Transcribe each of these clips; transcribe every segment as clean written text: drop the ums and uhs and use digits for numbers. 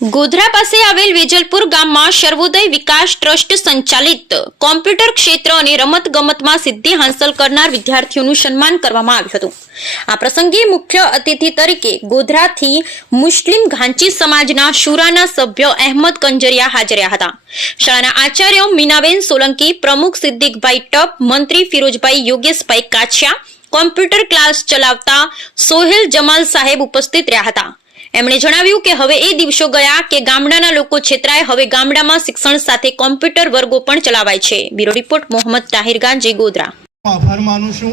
ગોધરા પાસે આવેલ વેજલપુર ગામમાં સર્વોદય વિકાસ ટ્રસ્ટ સંચાલિત કોમ્પ્યુટર ક્ષેત્ર અને રમતગમતમાં સિદ્ધિ હાંસલ કરનાર વિદ્યાર્થીઓનું સન્માન કરવામાં આવ્યું હતું। આ પ્રસંગે મુખ્ય અતિથિ તરીકે ગોધરાથી મુસ્લિમ ઘાંચી સમાજના શુરાના સભ્ય અહેમદ કંજરિયા હાજર રહ્યા હતા। શાળાના આચાર્ય મીનાબેન સોલંકી, પ્રમુખ સિદ્દીકભાઈ ટપ, મંત્રી ફિરોજભાઈ યોગેશભાઈ કાછિયા, કોમ્પ્યુટર ક્લાસ ચલાવતા સોહેલ જમાલ સાહેબ ઉપસ્થિત રહ્યા હતા। એમણે જણાવ્યું કે હવે એ દિવસો ગયા કે ગામડાના લોકો છેતરાય, હવે ગામડામાં શિક્ષણ સાથે કોમ્પ્યુટર વર્ગો પણ ચલાવાય છે। Bureau report Mohammad Tahir Ganji, Godhra. આભાર માનું છું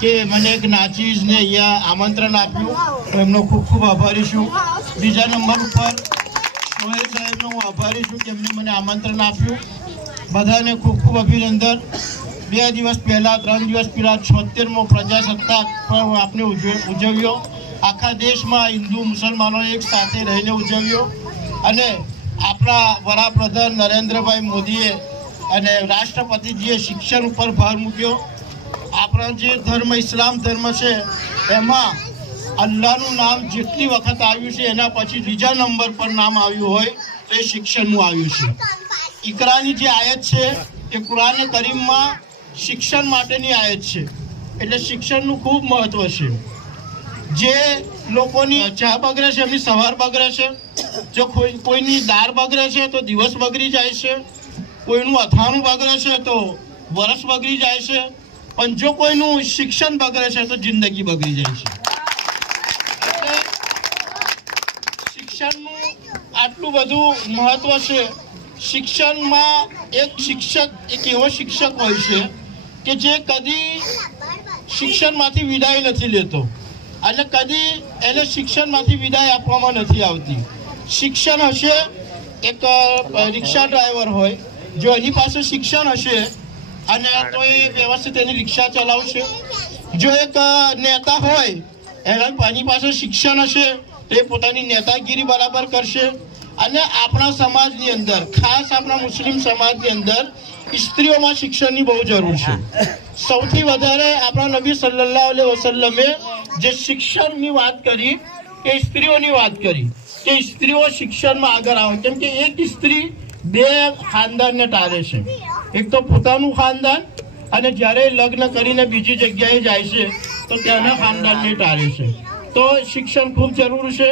કે મને એક નાચીઝને અહીંયા આમંત્રણ આપ્યું, એમનો ખૂબ ખૂબ આભારી છું। બીજા નંબર ઉપર સોહેલ સાહેબનો હું આભારી છું કે એમને મને આમંત્રણ આપ્યું। બધાને ખૂબ ખૂબ અભિનંદન। 2 દિવસ પહેલાં 3 દિવસ પહેલાં 76મો પ્રજાસત્તાક પર્વ આપણે ઉજવ્યો। આખા દેશમાં હિન્દુ મુસલમાનો એક સાથે રહીને ઉજવ્યો અને આપણા વડાપ્રધાન નરેન્દ્રભાઈ મોદીએ અને રાષ્ટ્રપતિજીએ શિક્ષણ ઉપર ભાર મૂક્યો। આપણા જે ધર્મ ઇસ્લામ ધર્મ છે એમાં અલ્લાહનું નામ જેટલી વખત આવ્યું છે એના પછી બીજા નંબર પર નામ આવ્યું હોય તો એ શિક્ષણનું આવ્યું છે। ઇકરાની જે આયત છે એ કુરાન કરીમમાં શિક્ષણ માટેની આયત છે, એટલે શિક્ષણનું ખૂબ મહત્વ છે। જે લોકોની ચા બગડે છે એમની સવાર બગડે છે, જો કોઈની દાળ બગડે છે તો દિવસ બગડી જાય છે, કોઈનું અથાણું બગડે છે તો વર્ષ બગડી જાય છે, પણ જો કોઈનું શિક્ષણ બગડે છે તો જિંદગી બગડી જાય છે। શિક્ષણનું આટલું બધું મહત્વ છે। શિક્ષણમાં એક શિક્ષક એક એવો શિક્ષક હોય છે કે જે કદી શિક્ષણમાંથી વિદાય નથી લેતો અને કદી એને શિક્ષણમાંથી વિદાય આપવામાં નથી આવતી। શિક્ષણ હશે, એક રિક્ષા ડ્રાઈવર હોય, જો એની પાસે શિક્ષણ હશે અને તો એ વ્યવસ્થિત એની રિક્ષા ચલાવશે। જો એક નેતા હોય એની પાસે શિક્ષણ હશે તો એ પોતાની નેતાગીરી બરાબર કરશે। અને આપણા સમાજની અંદર, ખાસ આપણા મુસ્લિમ સમાજની અંદર સ્ત્રીઓમાં શિક્ષણની બહુ જરૂર છે। સૌથી વધારે આપણા નબી સલ્લલ્લાહુ અલૈહિ વસલ્લમે જે શિક્ષણની વાત કરી એ સ્ત્રીઓની વાત કરી કે સ્ત્રીઓ શિક્ષણમાં આગળ આવે, કેમ કે એક સ્ત્રી 2 ખાનદાનને ટાળે છે। એક તો પોતાનું ખાનદાન અને જ્યારે લગ્ન કરીને બીજી જગ્યાએ જાય છે તો ત્યાંના ખાનદાનને ટાળે છે। તો શિક્ષણ ખૂબ જરૂરી છે।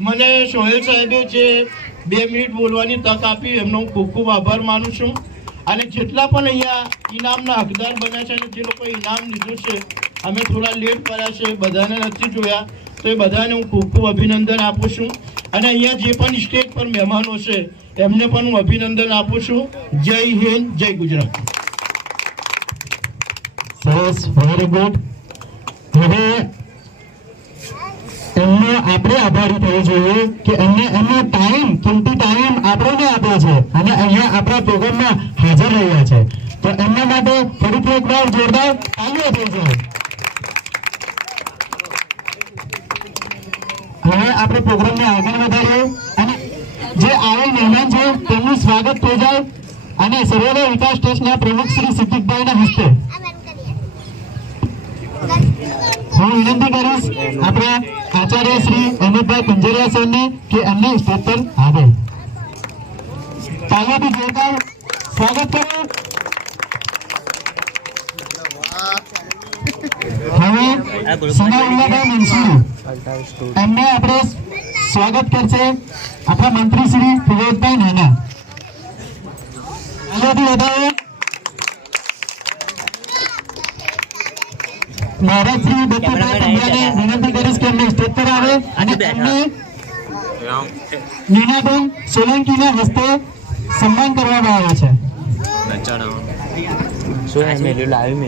મને સોહેલ સાહેબે જે 2 મિનિટ બોલવાની તક આપી એમનો હું ખૂબ ખૂબ આભાર માનું છું। અને જેટલા પણ અહીંયા ઇનામના હકદાર બન્યા છે અને જે લોકોએ ઇનામ લીધું છે, અમે થોડા લેટ કર્યા છે, બધાને નથી જોયા, તો એ બધાને હું ખૂબ ખૂબ અભિનંદન આપું છું। અને અહીંયા જે પણ સ્ટેજ પર મહેમાનો છે એમને પણ હું અભિનંદન આપું છું। જય હિન્દ, જય ગુજરાત। સરસ, વેરી ગુડ। હવે એમને આપણે આભારી થવું જોઈએ કે એમનો ટાઈમ, કિંમતી ટાઈમ આપણને આપ્યો છે અને અહીંયા આપણા પ્રોગ્રામમાં હાજર રહ્યા છે, તો એમના માટે ફરીથી એકવાર જોરદાર તાળીઓ થઈ જાય। હવે આપણે પ્રોગ્રામને આગળ વધારીએ અને જે આવેલ મહેમાન છે તેમનું સ્વાગત થઈ જાય અને સર્વોદય વિકાસ ટ્રસ્ટના પ્રમુખ શ્રી સિદ્દીકભાઈના હસ્તે હું વિનંતી કરીશ આપણા આચાર્ય શ્રી અહેમદભાઈ કંજરિયા સરને કે એમને સ્ટેજ પર આવે। તાળીઓથી જોરદાર સ્વાગત કરો। હવે સનાઉલ્લાભાઈ મંસૂરી એમને આપણે સ્વાગત કરશે આપણા મંત્રી શ્રી ફિરોજભાઈ નાના। તાળીઓથી વધાવો। મહારાજ શ્રી દત્તાભાઈ પંડ્યાને વિનંતી કરીશ કે એમને સ્ટેજ પર આવે અને એમને મીનાબેન સોલંકીના હસ્તે સન્માન કરવામાં આવે છે।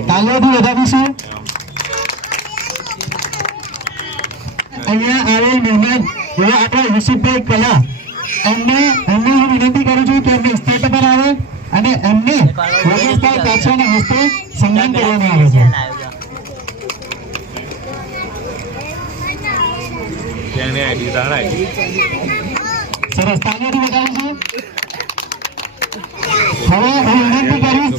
તાળીઓથી વધાવીશું। અહીંયા આવેલ મહેમાન એવા આપણા યુસુફભાઈ કલા એમને હું વિનંતી કરું છું કે એમને સ્ટેજ પર આવે અને એમને યોગેશભાઈ કાછિયાના હસ્તે સન્માન કરવામાં આવે છે। સરસ, તાળીઓથી વધાવીશું। હવે હું વિનંતી કરીશ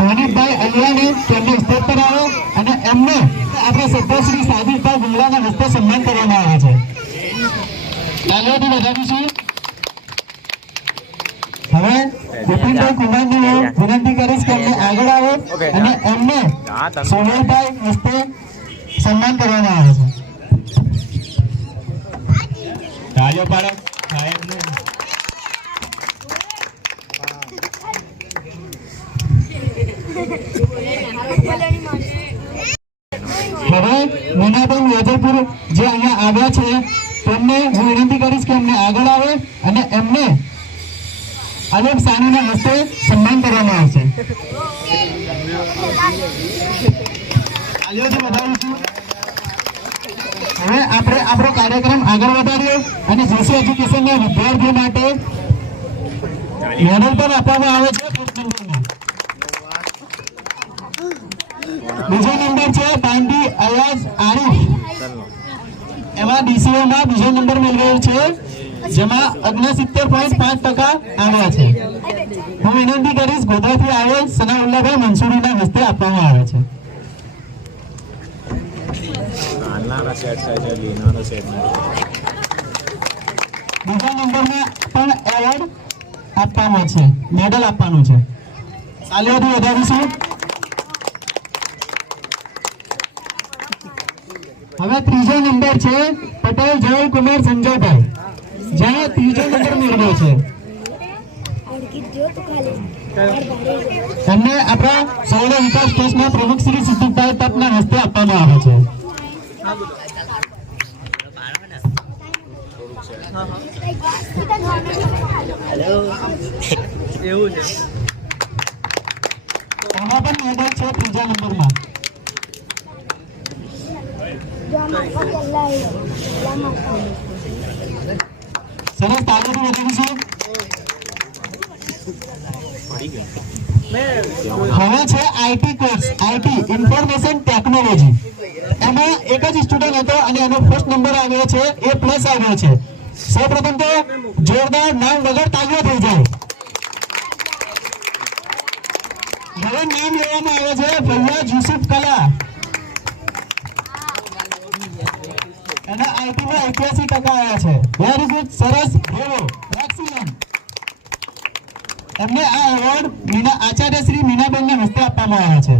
હનીફભાઈ અલવાને કે એમને સ્ટેજ પર આવે અને એમને આપણા સભ્ય શ્રી સાદિકભાઈ ગુમલાના હસ્તે સન્માન કરવામાં આવે છે। તાળીઓથી વધાવીશું। હવે વિપિનભાઈ કુમારને હું વિનંતી કરીશ કે એમને આગળ આવે અને એમને સોહેલભાઈ હસ્તે સન્માન કરવામાં આવે છે. તાળીઓ પાડો સાહેબને. હવે મીનાબેન વેજલપુર જે અહીંયા આવ્યા છે તેમને હું વિનંતી કરીશ કે એમને આગળ આવે અને એમને અલગ સાનીના હસ્તે સન્માન કરવામાં આવશે. તાળીઓથી વધાવીશું. હવે આપણે આપણો કાર્યક્રમ આગળ વધારીએ અને જેસી એજ્યુકેશનના વિદ્યાર્થીઓ માટે મેડલ પણ આપવામાં આવે છે. બીજો નંબર છે બાંડી અયાઝ આરિફ, એમાં ડીસીઓમાં બીજો નંબર મેળવેલ છે, જેમાં 69.5% આવ્યા છે. હું વિનંતી કરીશ ગોધરાથી આવેલ સનાઉલ્લાભાઈ મંસૂરીના હસ્તે આપવામાં આવે છે. બીજા નંબરમાં પણ એવોર્ડ આપવાનો છે, મેડલ આપવાનું છે. તાળીઓથી વધારીશું. હવે ત્રીજો નંબર છે પટેલ જયલ કુમાર સંજયભાઈ, જ્યાં ત્રીજો નંબર મેળવ્યો છે. એમને આપણા સૌર વિકાસ ટ્રસ્ટના પ્રમુખ શ્રી સિદ્ધિકભાઈ તપના હસ્તે આપવામાં આવે છે. એમાં પણ મેડલ છે ત્રીજા નંબરમાં. સરસ, તાળીઓથી વધારીશું. હવે છે IT course, IT information technology. એમાં એક જ સ્ટુડન્ટ હતો અને એનો ફર્સ્ટ નંબર આવ્યો છે, A+ આવ્યો છે. સૌપ્રથમ તો જોરદાર નામ વગર તાળીઓ થઈ જાય. હવે નામ લેવામાં આવે છે ફૈયાજ યુસુફ કલા. એના આઈટીમાં 81% આવ્યા છે. વેરી ગુડ, સરસ, બ્રેવો, એક્સીલન્ટ. એમને આ એવોર્ડ આચાર્ય શ્રી મીનાબેનના હસ્તે આપવામાં આવ્યા છે.